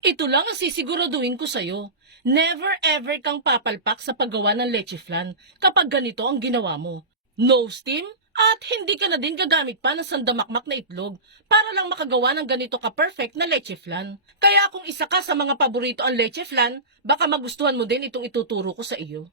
Ito lang ang sisiguraduhin ko sa'yo. Never ever kang papalpak sa paggawa ng leche flan kapag ganito ang ginawa mo. No steam at hindi ka na din gagamit pa ng sandamakmak na itlog para lang makagawa ng ganito ka-perfect na leche flan. Kaya kung isa ka sa mga paborito ang leche flan, baka magustuhan mo din itong ituturo ko sa iyo.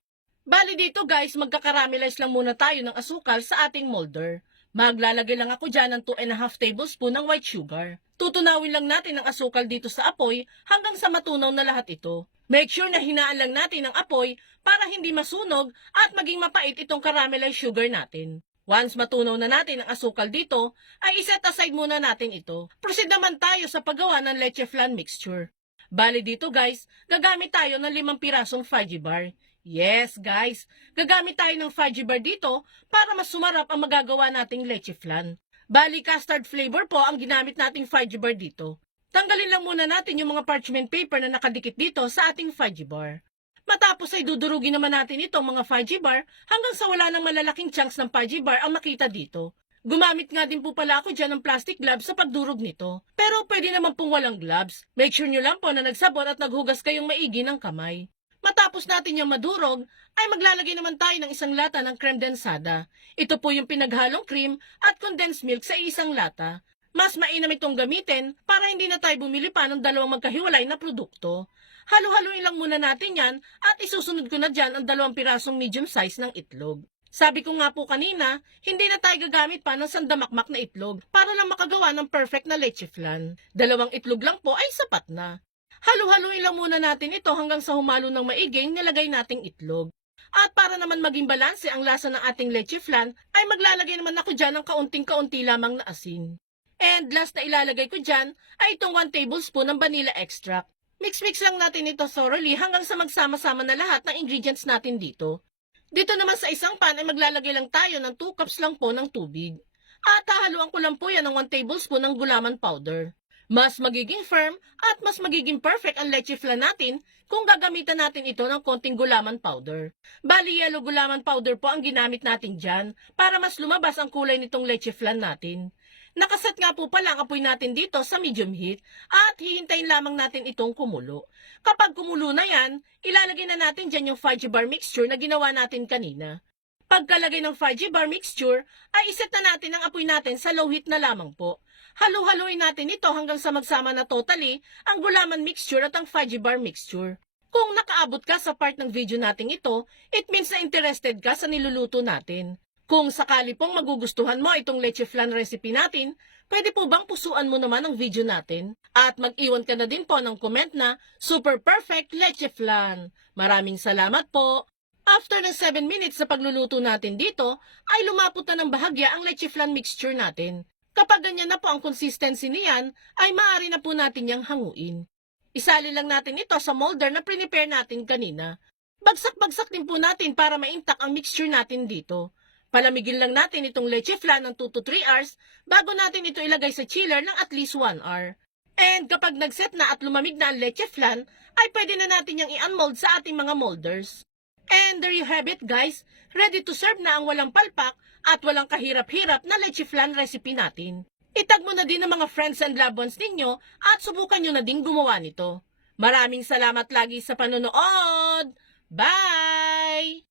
Bali dito guys, magkakaramelize lang muna tayo ng asukal sa ating molder. Maglalagay lang ako dyan ng 2½ tablespoon ng white sugar. Tutunawin lang natin ang asukal dito sa apoy hanggang sa matunaw na lahat ito. Make sure na hinaan lang natin ang apoy para hindi masunog at maging mapait itong caramelized sugar natin. Once matunaw na natin ang asukal dito, ay iset aside muna natin ito. Proceed naman tayo sa paggawa ng leche flan mixture. Bali dito guys, gagamit tayo ng 5 pirasong fudgy bar. Yes guys, gagamit tayo ng fudgy bar dito para mas sumarap ang magagawa nating leche flan. Bali custard flavor po ang ginamit nating fudgy bar dito. Tanggalin lang muna natin yung mga parchment paper na nakadikit dito sa ating fudgy bar. Matapos ay dudurugin naman natin itong mga fudgy bar hanggang sa wala ng malalaking chunks ng fudgy bar ang makita dito. Gumamit nga din po pala ako dyan ng plastic gloves sa pagdurog nito. Pero pwede naman pong walang gloves. Make sure nyo lang po na nagsabon at naghugas kayong maigi ng kamay. Matapos natin yung madurog, ay maglalagay naman tayo ng isang lata ng creme densada. Ito po yung pinaghalong cream at condensed milk sa isang lata. Mas mainam itong gamitin para hindi na tayo bumili pa ng dalawang magkahiwalay na produkto. Halo-haluin lang muna natin yan at isusunod ko na dyan ang 2 pirasong medium size ng itlog. Sabi ko nga po kanina, hindi na tayo gagamit pa ng sandamakmak na itlog para lang makagawa ng perfect na leche flan. 2 itlog lang po ay sapat na. Halo-haluin lang muna natin ito hanggang sa humalo ng maiging nilagay nating itlog. At para naman maging balanse ang lasa ng ating leche flan, ay maglalagay naman ako dyan ng kaunting-kaunti lamang na asin. And last na ilalagay ko dyan ay itong 1 tablespoon ng vanilla extract. Mix-mix lang natin ito thoroughly hanggang sa magsama-sama na lahat ng ingredients natin dito. Dito naman sa isang pan ay maglalagay lang tayo ng 2 cups lang po ng tubig. At hahaluan ko lang po yan ng 1 tablespoon ng gulaman powder. Mas magiging firm at mas magiging perfect ang leche flan natin kung gagamitan natin ito ng konting gulaman powder. Bali yellow gulaman powder po ang ginamit natin dyan para mas lumabas ang kulay nitong leche flan natin. Nakaset nga po pala ang apoy natin dito sa medium heat at hihintayin lamang natin itong kumulo. Kapag kumulo na yan, ilalagay na natin dyan yung fudgy bar mixture na ginawa natin kanina. Pagkalagay ng fudgy bar mixture, ay iset na natin ang apoy natin sa low heat na lamang po. Halu-haluin natin ito hanggang sa magsama na totally ang gulaman mixture at ang fudgy bar mixture. Kung nakaabot ka sa part ng video natin ito, it means na interested ka sa niluluto natin. Kung sakali pong magugustuhan mo itong leche flan recipe natin, pwede po bang pusuan mo naman ang video natin? At mag-iwan ka na din po ng comment na super perfect leche flan. Maraming salamat po! After ng 7 minutes sa pagluluto natin dito, ay lumapot na ng bahagya ang leche flan mixture natin. Kapag ganyan na po ang consistency niyan, ay maaari na po natin yang hanguin. Isali lang natin ito sa molder na prepare natin kanina. Bagsak-bagsak din po natin para ma-intact ang mixture natin dito. Palamigin lang natin itong leche flan ng 2 to 3 hours bago natin ito ilagay sa chiller ng at least 1 hour. And kapag nagset na at lumamig na ang leche flan, ay pwede na natin yang i-unmold sa ating mga molders. And there you have it guys, ready to serve na ang walang palpak at walang kahirap-hirap na leche flan recipe natin. Itag mo na din ang mga friends and loved ones ninyo at subukan nyo na din gumawa nito. Maraming salamat lagi sa panonood! Bye!